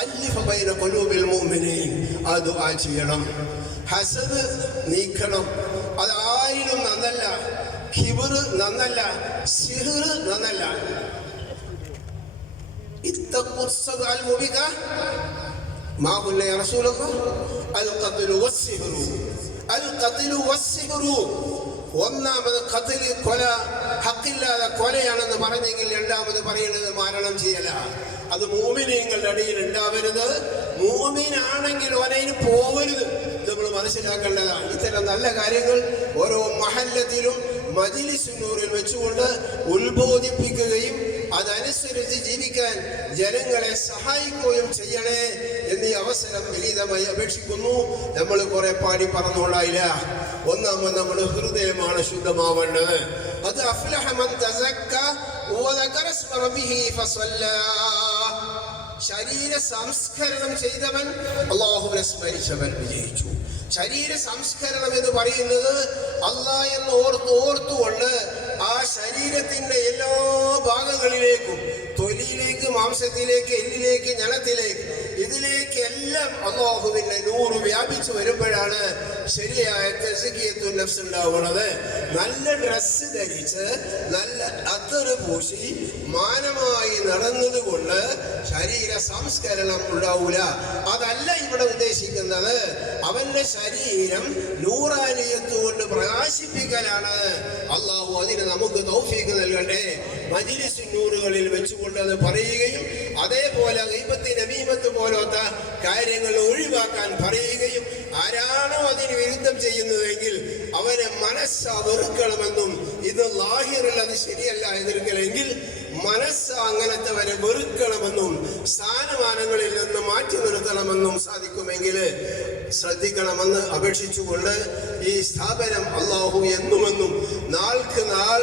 അല്ലിഫ ബൈന കൊലൂബിൽ മൂമിനെയും ആ ചെയ്യണം. ഹസദ് നീക്കണം. അത് ആയിരം നന്നല്ല. ഖിബർ നന്നല്ല. സിഹർ നന്നല്ല. ഒന്നാമത് കൊല. ഹക്കില്ലാതെ കൊലയാണെന്ന് പറഞ്ഞെങ്കിൽ രണ്ടാമത് പറയുന്നത് മരണം ചെയ്യല. അത് മൂമിനീങ്ങളുടെ അടിയിൽ ഉണ്ടാവരുത്. മൂമിനാണെങ്കിൽ ഒരേനും പോവരുത്. നമ്മൾ മനസ്സിലാക്കേണ്ടതാണ്. ഇത്തരം നല്ല കാര്യങ്ങൾ ഓരോ മഹല്ലത്തിലും മജിലിസിനൂറിൽ വെച്ചുകൊണ്ട് ഉത്ബോധിപ്പിക്കുകയും അതനുസരിച്ച് ജീവിക്കാൻ ജനങ്ങളെ സഹായിക്കുകയും ചെയ്യണേ എന്നീ അവസരം വിനീതമായി അപേക്ഷിക്കുന്നു. നമ്മൾ കുറെ പാടി പറഞ്ഞോളായില്ല ഒന്നാമത് നമ്മുടെ ഹൃദയമാണ് ശുദ്ധമാവേണ്ടത്. അത് ശരീര സംസ്കരണം ചെയ്തവൻ അള്ളാഹുവിനെ സ്മരിച്ചവൻ വിജയിച്ചു. ശരീര സംസ്കരണം എന്ന് പറയുന്നത് അല്ല എന്ന് ഓർത്ത് ഓർത്തുകൊണ്ട് ആ ശരീരത്തിന്റെ ഭാഗങ്ങളിലേക്കും തൊലിയിലേക്ക് മാംസത്തിലേക്ക് എല്ലിലേക്ക് ഞണത്തിലേക്ക് ഇതിലേക്ക് എല്ലാം അള്ളാഹുവിന്റെ നൂറ് വ്യാപിച്ചു വരുമ്പോഴാണ് ശരിയായ തെസുകിയത്തു നഫ്സ് ഉണ്ടാവുന്നത്. നല്ല ഡ്രസ്സ് ധരിച്ച് നല്ല അത്തറ് പൂശി മാനമായി നടന്നതുകൊണ്ട് ശരീര സംസ്കരണം ഉണ്ടാവൂല. അതല്ല ഇവിടെ ഉദ്ദേശിക്കുന്നത്. അവന്റെ ശരീരം നൂറാനിയത്ത് കൊണ്ട് പ്രകാശിപ്പിക്കലാണ്. അള്ളാഹു അതിന് നമുക്ക് തൗഫീക്ക് നൽകട്ടെ. മജിലിസ് നൂറുകളിൽ വെച്ചുകൊണ്ട് അത് പറയുകയും അതേപോലെ ഗൈബത്ത് നമീമത്ത് പോലത്തെ കാര്യങ്ങൾ ഒഴിവാക്കാൻ പറയുകയും ആരാണോ അതിന് വിരുദ്ധം ചെയ്യുന്നതെങ്കിൽ അവനെ മനസ്സ വെറുക്കണമെന്നും ഇത് ലാഹിറിൽ അത് ശരിയല്ല എതിർക്കലെങ്കിൽ മനസ്സ് അങ്ങനത്തെ വരെ വെറുക്കണമെന്നും സ്ഥാനമാനങ്ങളിൽ നിന്ന് മാറ്റി നിർത്തണമെന്നും സാധിക്കുമെങ്കിൽ ശ്രദ്ധിക്കണമെന്ന് അപേക്ഷിച്ചുകൊണ്ട് ഈ സ്ഥാപനം അള്ളാഹു എന്നുമെന്നും നാൾക്ക് നാൾ